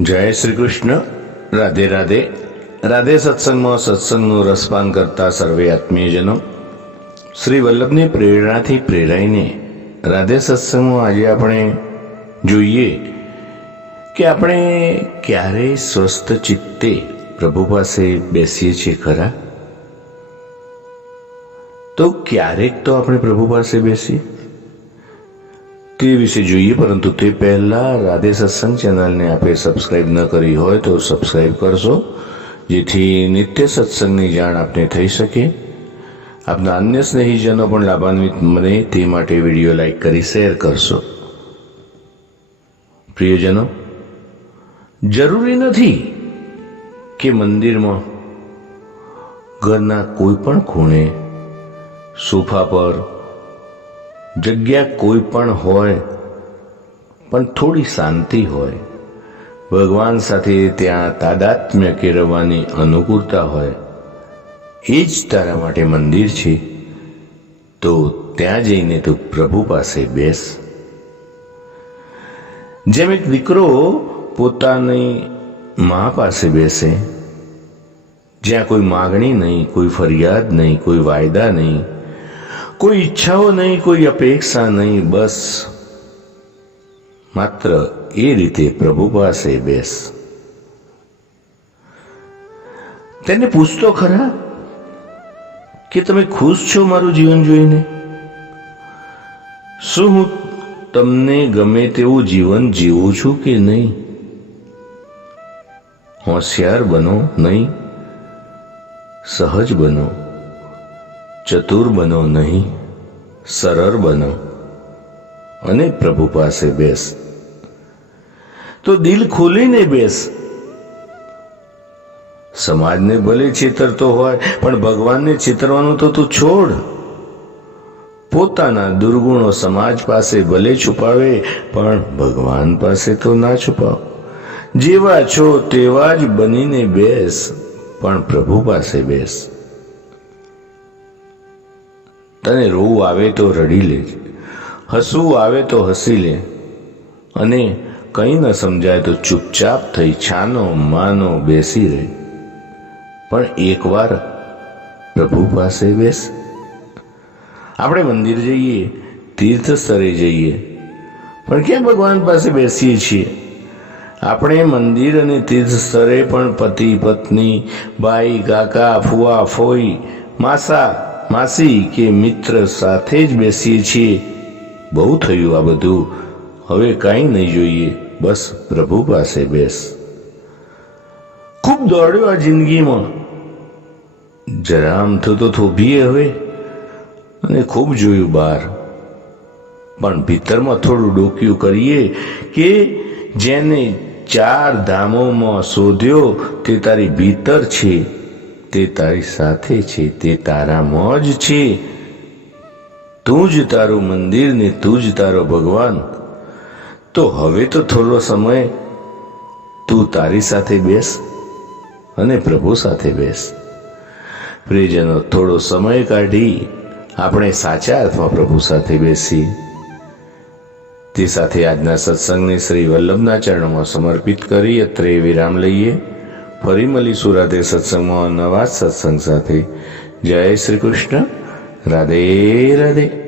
જય શ્રી કૃષ્ણ રાધે રાધે. રાધે સત્સંગમાં સત્સંગનું રસપાન કરતા સર્વે આત્મીયજનો. શ્રી વલ્લભની પ્રેરણાથી પ્રેરાઈને રાધે સત્સંગમાં આજે આપણે જોઈએ કે આપણે ક્યારે સ્વસ્થ ચિત્તે પ્રભુ પાસે બેસીએ છીએ ખરા? તો ક્યારેક તો આપણે પ્રભુ પાસે બેસીએ? તે વિશે જોઈએ, પરંતુ તે પહેલા રાધે સત્સંગ ચેનલને આપે સબસ્ક્રાઈબ ન કરી હોય તો સબસ્ક્રાઈબ કરશો જેથી નિત્ય સત્સંગની જાણ આપને થઈ શકે. આપના અન્ય સ્નેહીજનો પણ લાભાન્વિત બને, તે માટે વીડિયો લાઈક કરી શેર કરશો. પ્રિયજનો, જરૂરી નથી કે મંદિરમાં ઘરના કોઈ પણ ખૂણે સોફા પર જગ્યા કોઈ પણ હોય, પણ થોડી શાંતિ હોય. ભગવાન સાથે ત્યાં તાદાત્મ્ય કેળવવાની અનુકૂળતા હોય. એ જ તારા માટે મંદિર છે. તો ત્યાં જઈને તું પ્રભુ પાસે બેસ. જેમ એક દીકરો પોતાની મા પાસે બેસે, જ્યાં કોઈ માગણી નહીં, કોઈ ફરિયાદ નહીં, કોઈ વાયદા નહીં કોઈ ઈચ્છાઓ નહીં, કોઈ અપેક્ષા નહીં, બસ માત્ર એ રીતે પ્રભુ પાસે બેસ. તેને પૂછતો ખરા કે તમે ખુશ છો મારું જીવન જોઈને? શું હું તમને ગમે તેવું જીવન જીવું છું કે નહીં? હોશિયાર બનો નહીં, સહજ બનો. ચતુર બનો નહીં, સરળ બનો અને પ્રભુ પાસે બેસ. તો દિલ ખોલીને બેસ. સમાજને ભલે છેતરતો હોય, પણ ભગવાનને છેતરવાનું તો તું છોડ. પોતાના દુર્ગુણો સમાજ પાસે ભલે છુપાવે, પણ ભગવાન પાસે તો ના છુપાવ. જેવા છો તેવા જ બનીને બેસ, પણ પ્રભુ પાસે બેસ. તને રોવું આવે તો રડી લે. હસવું આવે તો હસી લે. અને કંઈ ન સમજાય તો ચૂપચાપ થઈ છાનો માનો બેસી રહે. પણ એકવાર પ્રભુ પાસે બેસ. આપણે મંદિર જઈએ તીર્થ સ્થળે જઈએ. પણ ક્યાં ભગવાન પાસે બેસીએ છીએ? આપણે મંદિર અને તીર્થ સ્થળે પણ પતિ, પત્ની ભાઈ કાકા, ફુવા, ફોઈ, માસા માસી કે મિત્ર સાથે જ બેસીએ છીએ. બહુ થયું આ બધું. હવે કાંઈ નહીં જોઈએ. બસ પ્રભુ પાસે બેસ. ખૂબ દોડ્યો આ જિંદગીમાં. જરામ તો તો થોભીએ હવે. અને ખૂબ જોયું બહાર. પણ ભીતરમાં થોડું ડોક્યું કરીએ કે જેને ચાર ધામોમાં શોધ્યો તે તારી ભીતર છે. તે તારી સાથે છે, તે તારામાં જ છે. તું જ તારું મંદિર ને તું જ તારો ભગવાન. તો હવે તો થોડો સમય તું તારી સાથે બેસ અને પ્રભુ સાથે બેસ. પ્રિયજનો, થોડો સમય કાઢી આપણે સાચા અર્થમાં પ્રભુ સાથે બેસી. તે સાથે આજના સત્સંગને શ્રી વલ્લભના ચરણોમાં સમર્પિત કરી અત્રે વિરામ લઈએ. ફરી મળીશું રાધે સત્સંગમાં નવા સત્સંગ સાથે. જય શ્રી કૃષ્ણ. રાધે રાધે.